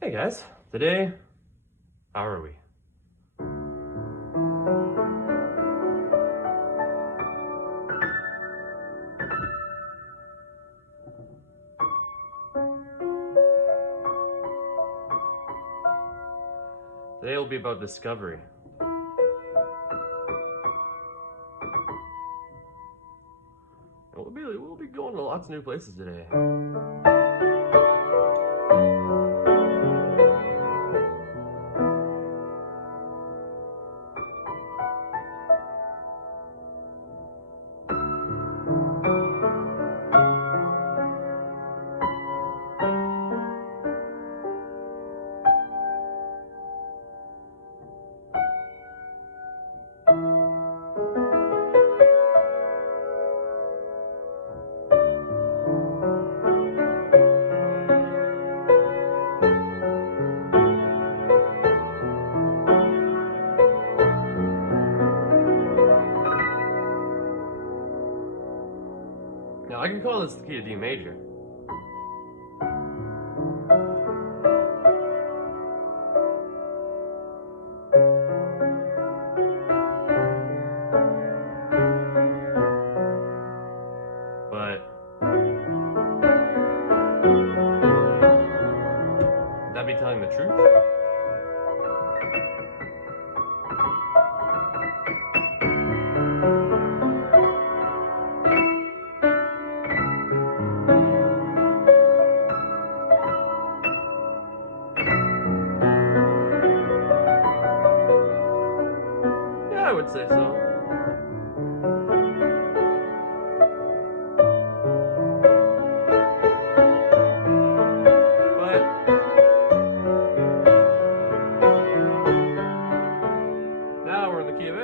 Hey guys, today, how are we? Today will be about discovery. We'll be going to lots of new places today. Now I can call this the key to D major. But would that be telling the truth? Yeah, I would say so. But now we're in the key of A.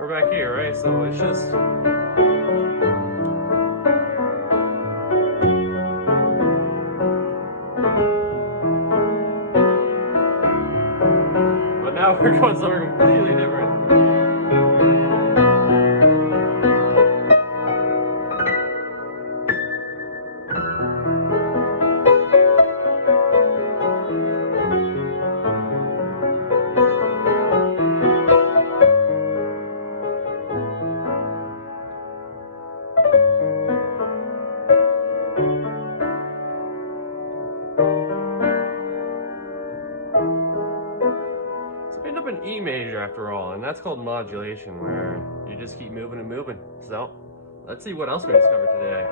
We're back here, right? So it's just but now we're going somewhere completely different. So we end up in E major after all, and that's called modulation, where you just keep moving and moving. So let's see what else we discover today.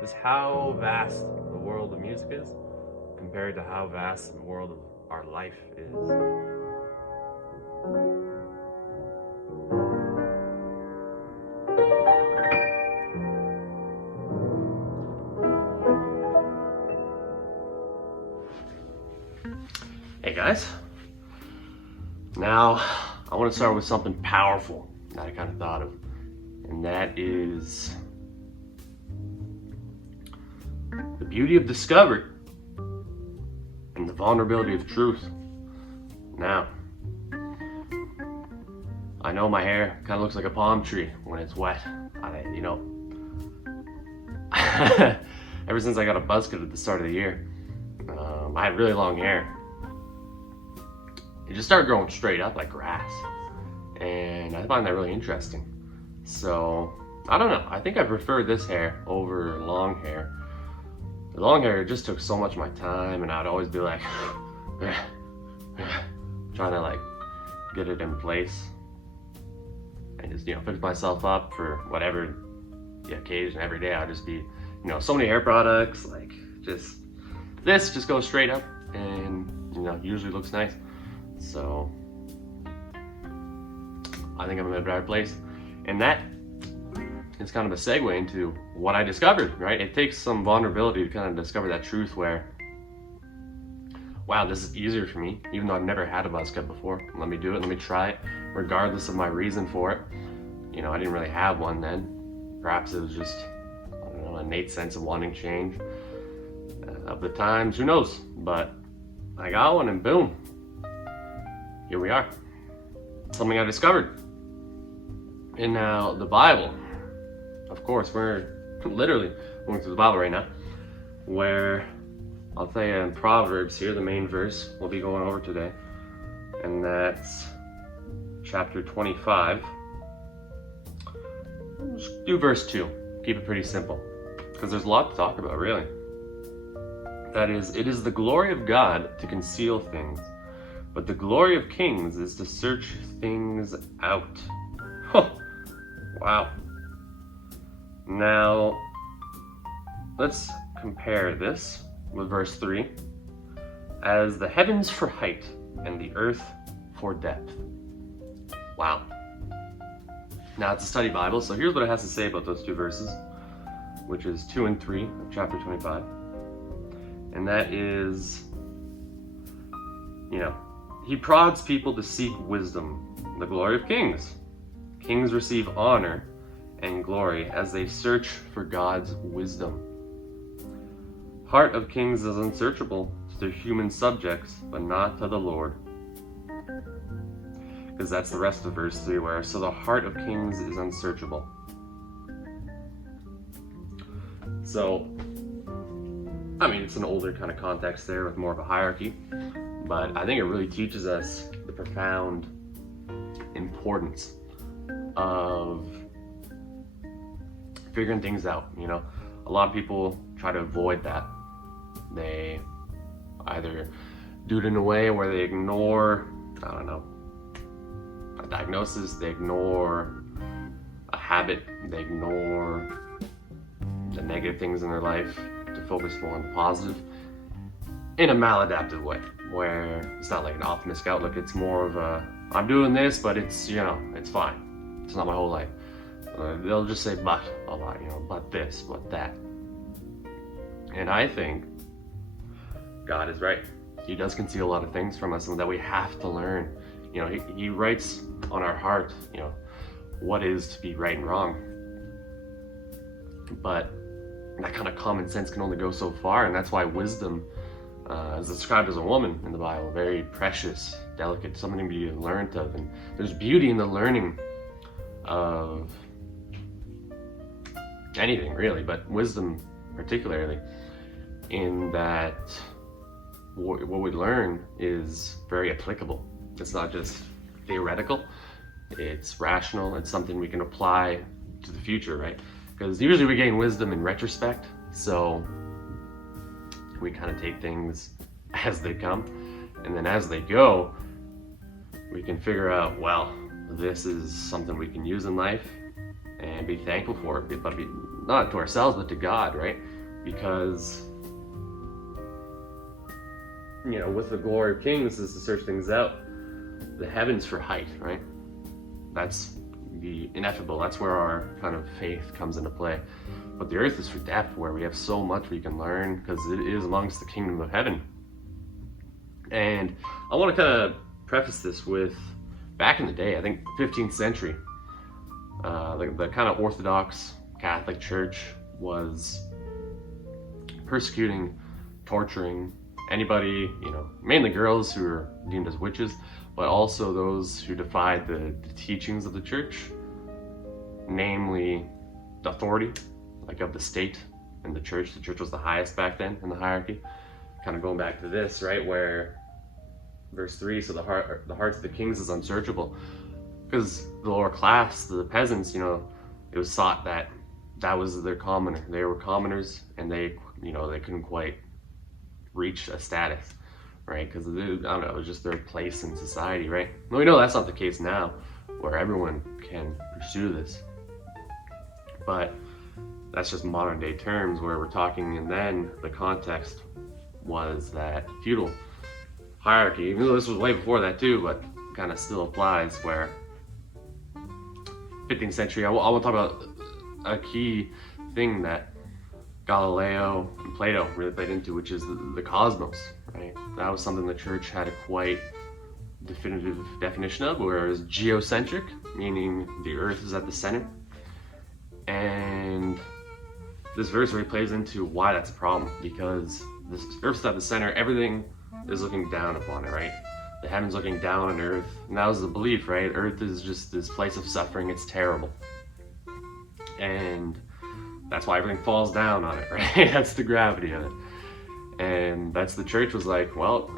Just how vast the world of music is compared to how vast the world of our life is. Hey guys, now I want to start with something powerful that I kind of thought of, and that is the beauty of discovery and the vulnerability of truth. Now, I know my hair kind of looks like a palm tree when it's wet. Ever since I got a buzz cut at the start of the year, I had really long hair. It just started growing straight up like grass, and I find that really interesting. So I don't know, I think I prefer this hair over long hair. The long hair just took so much of my time, and I'd always be like trying to like get it in place and just fix myself up for whatever the occasion. Every day I'd just be so many hair products, like this just goes straight up and usually looks nice. So I think I'm in a better place. And that is kind of a segue into what I discovered, right? It takes some vulnerability to kind of discover that truth where, wow, this is easier for me, even though I've never had a buzz cut before. Let me do it, let me try it, regardless of my reason for it. You know, I didn't really have one then. Perhaps it was just, I don't know, an innate sense of wanting change. Of the times, who knows? But I got one and boom, here we are. Something I discovered. And now the Bible, of course, we're literally going through the Bible right now, where I'll tell you in Proverbs here, the main verse we'll be going over today, and that's chapter 25. Just do verse 2. Keep it pretty simple, because there's a lot to talk about, really. That is, it is the glory of God to conceal things, but the glory of kings is to search things out. Huh. Wow. Now, let's compare this with verse 3. As the heavens for height and the earth for depth. Wow. Now, it's a study Bible, so here's what it has to say about those two verses, which is 2 and 3 of chapter 25. And that is, you know, he prods people to seek wisdom, the glory of kings. Kings receive honor and glory as they search for God's wisdom. Heart of kings is unsearchable to their human subjects, but not to the Lord. Because that's the rest of verse 3, where, so the heart of kings is unsearchable. So, I mean, it's an older kind of context there with more of a hierarchy, but I think it really teaches us the profound importance of figuring things out. You know, a lot of people try to avoid that. They either do it in a way where they ignore, I don't know, a diagnosis, they ignore a habit, they ignore the negative things in their life to focus more on the positive in a maladaptive way, where it's not like an optimistic outlook. It's more of a, I'm doing this, but it's, you know, it's fine. It's not my whole life. They'll just say but a lot, you know, but this, but that. And I think God is right. He does conceal a lot of things from us and that we have to learn. You know, he writes on our heart, you know, what is to be right and wrong. But that kind of common sense can only go so far, and that's why wisdom is described as a woman in the Bible, very precious, delicate, something to be learned of. And there's beauty in the learning of anything, really, but wisdom particularly, in that what we learn is very applicable. It's not just theoretical, it's rational, it's something we can apply to the future, right? Because usually we gain wisdom in retrospect, so we kind of take things as they come, and then as they go, we can figure out, well, this is something we can use in life and be thankful for it, but not to ourselves, but to God, right? Because, you know, with the glory of kings is to search things out. The heavens for height, right? That's the ineffable. That's where our kind of faith comes into play. But the earth is for depth, where we have so much we can learn, because it is amongst the kingdom of heaven. And I want to kind of preface this with, back in the day, I think 15th century, the kind of Orthodox Catholic Church was persecuting, torturing anybody, you know, mainly girls who were deemed as witches, but also those who defied the teachings of the church, namely the authority, like of the state and the church. The church was the highest back then in the hierarchy. Kind of going back to this, right, where verse 3, so the hearts of the kings is unsearchable, because the lower class, the peasants, you know, it was thought that that was their commoner. They were commoners, and they, you know, they couldn't quite reach a status, right? Because, I don't know, it was just their place in society, right? Well, we know that's not the case now, where everyone can pursue this. But that's just modern day terms where we're talking, and then the context was that feudal hierarchy, even though this was way before that too, but kind of still applies, where 15th century, I want to talk about a key thing that Galileo and Plato really played into, which is the cosmos, right? That was something the church had a quite definitive definition of, whereas geocentric, meaning the earth is at the center. And this verse really plays into why that's a problem, because this earth's at the center, everything is looking down upon it, right? The heaven's looking down on earth, and that was the belief, right? Earth is just this place of suffering, it's terrible. And that's why everything falls down on it, right? That's the gravity of it. And that's the church was like, well,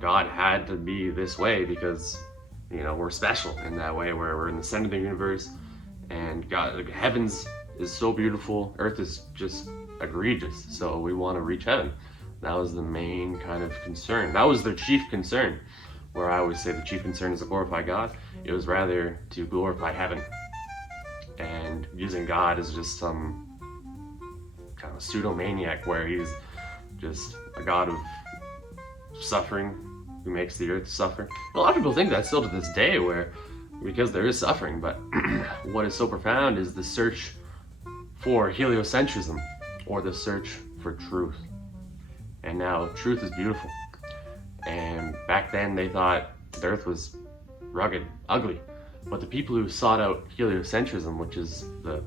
God had to be this way because, we're special in that way, where we're in the center of the universe, and God, the heavens is so beautiful, earth is just egregious, so we want to reach heaven. That was the main kind of concern. That was their chief concern, where I always say the chief concern is to glorify God. It was rather to glorify heaven. And using God as just some kind of pseudo-maniac, where he's just a God of suffering who makes the earth suffer. A lot of people think that still to this day, because there is suffering, but what is so profound is the search for heliocentrism, or the search for truth. And now truth is beautiful. And back then they thought the earth was rugged, ugly. But the people who sought out heliocentrism, which is the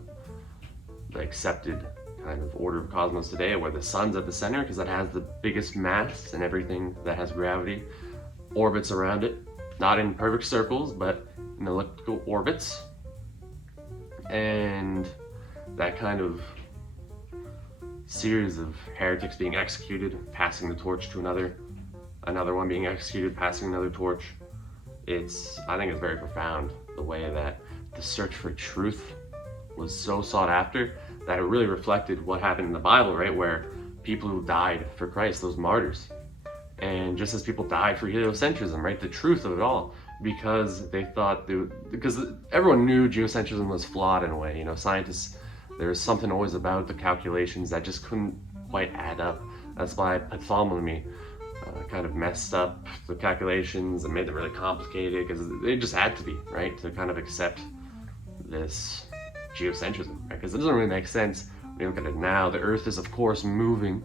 accepted kind of order of cosmos today, where the sun's at the center because it has the biggest mass, and everything that has gravity orbits around it, not in perfect circles, but in elliptical orbits. And that kind of series of heretics being executed, passing the torch to another one being executed, passing another torch. I think it's very profound, the way that the search for truth was so sought after that it really reflected what happened in the Bible, right? Where people who died for Christ, those martyrs. And just as people died for heliocentrism, right? The truth of it all, because they thought, because everyone knew geocentrism was flawed in a way. Scientists, there was something always about the calculations that just couldn't quite add up. That's why Ptolemy kind of messed up the calculations and made them really complicated, because they just had to be, right, to kind of accept this geocentrism, right? Because it doesn't really make sense when you look at it now. The earth is of course moving,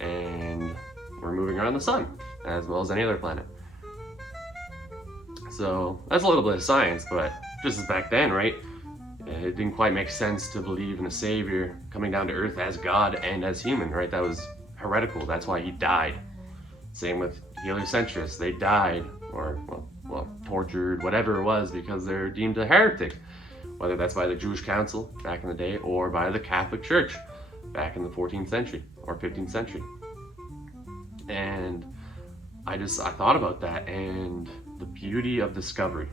and we're moving around the sun as well as any other planet. So that's a little bit of science, but just as back then, right, it didn't quite make sense to believe in a savior coming down to earth as God and as human, right? That was heretical. That's why he died. Same with heliocentrists. They died, or well, tortured, whatever it was, because they're deemed a heretic, whether that's by the Jewish Council back in the day or by the Catholic Church back in the 14th century or 15th century. And I thought about that and the beauty of discovery.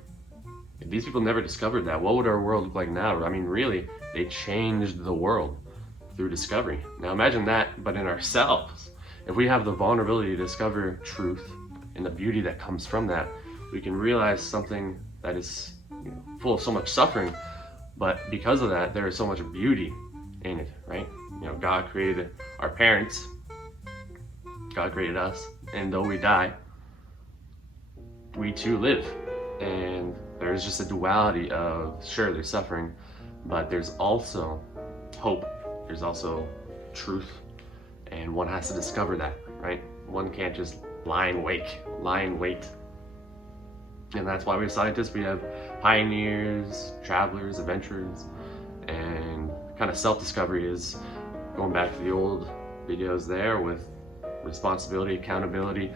If these people never discovered that, what would our world look like now? I mean, really, they changed the world through discovery. Now imagine that, but in ourselves. If we have the vulnerability to discover truth and the beauty that comes from that, we can realize something that is full of so much suffering, but because of that, there is so much beauty in it, right? God created our parents, God created us, and though we die, we too live. And there's just a duality of, sure, there's suffering, but there's also hope, there's also truth. And one has to discover that, right? One can't just lie in wait. And that's why we have scientists, we have pioneers, travelers, adventurers, and kind of self-discovery is going back to the old videos there with responsibility, accountability,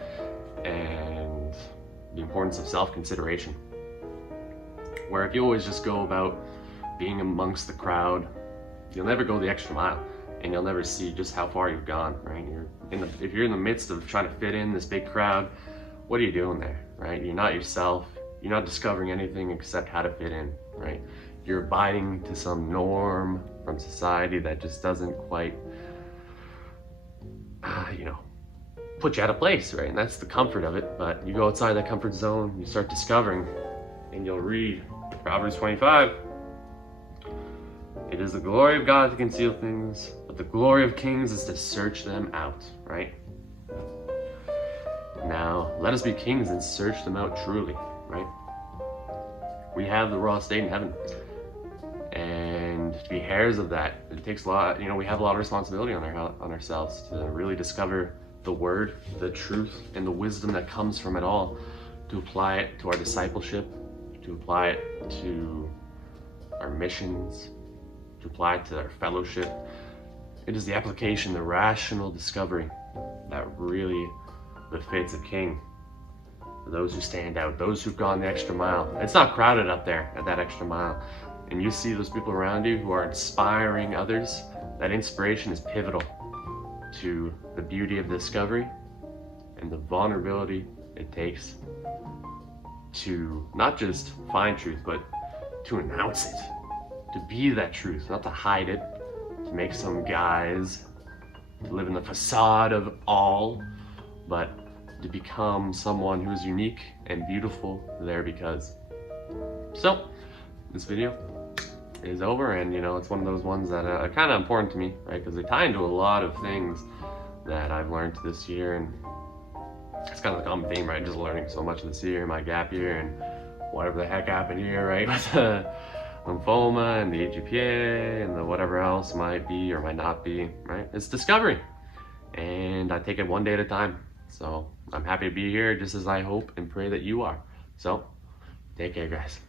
and the importance of self-consideration. Where if you always just go about being amongst the crowd, you'll never go the extra mile. And you'll never see just how far you've gone, right? If you're in the midst of trying to fit in this big crowd, what are you doing there, right? You're not yourself. You're not discovering anything except how to fit in, right? You're abiding to some norm from society that just doesn't quite, put you out of place, right? And that's the comfort of it. But you go outside that comfort zone, you start discovering, and you'll read Proverbs 25. It is the glory of God to conceal things, but the glory of kings is to search them out, right? Now, let us be kings and search them out truly, right? We have the raw estate in heaven. to be heirs of that. It takes a lot, we have a lot of responsibility on ourselves to really discover the word, the truth, and the wisdom that comes from it all, to apply it to our discipleship, to apply it to our missions, to apply it to our fellowship. It is the application, the rational discovery that really befits a king. Those who stand out, those who've gone the extra mile. It's not crowded up there at that extra mile. And you see those people around you who are inspiring others. That inspiration is pivotal to the beauty of discovery and the vulnerability it takes to not just find truth, but to announce it, to be that truth, not to hide it, to make some guise, to live in the facade of all, but to become someone who is unique and beautiful there because. So, this video is over, and it's one of those ones that are kind of important to me, right? Because they tie into a lot of things that I've learned this year, and it's kind of the common theme, right? Just learning so much this year, my gap year, and whatever the heck happened here, right? With lymphoma and the AGPA and the whatever else might be or might not be, right? It's discovery, and I take it one day at a time. So I'm happy to be here, just as I hope and pray that you are. So take care, guys.